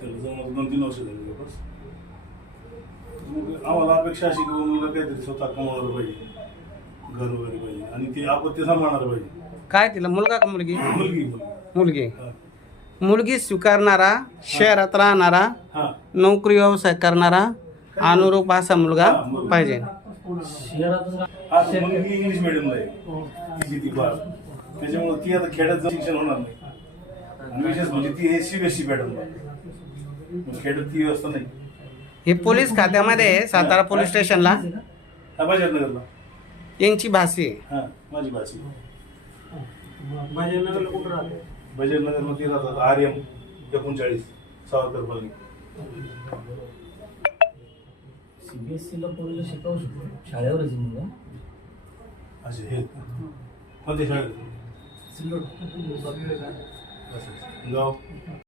त्याला जवळ 2-3 वर्ष झाली बस. मग आम्हाला अपेक्षा अशी की मुलगा काहीतरी स्वतः कमावलं पाहिजे, घर वगैरे पाहिजे आणि ती आपत्ती सांभाळणार पाहिजे. काय तिला मुलगा का मुलगी? मुलगी मुलगी. हा. मुलगी स्वीकारणारा, शहरात राहणारा, हा. नोकरी व्यवसाय करणारा, अनुरूप असा मुलगा पाहिजे. हा, मुलगी इंग्लिश मिडियमला आहे तिची ती बाळ, त्याच्यामुळे ती आता खेड्यात जाऊन शिक्षण होणार नाही. आणि विशेष म्हणजे ती सीबीएसई पॅटर्नला, खेड्यात ती व्यवस्था नाही. हे पोलीस खात्यामध्ये सातारा पोलीस स्टेशनला हा, बाजारनगरला. यांची भाषी आहे. हा, माझी भाची बाजारनगरला कुठं राहते? बाजारनगरमध्ये राहतात. RM 39 Savarkar colony. CBSE ला पोरीला शिकवू शकतो शाळेवरच मुलं. असे हे कोणत्या शाळेत? सिल्लोड असं गाव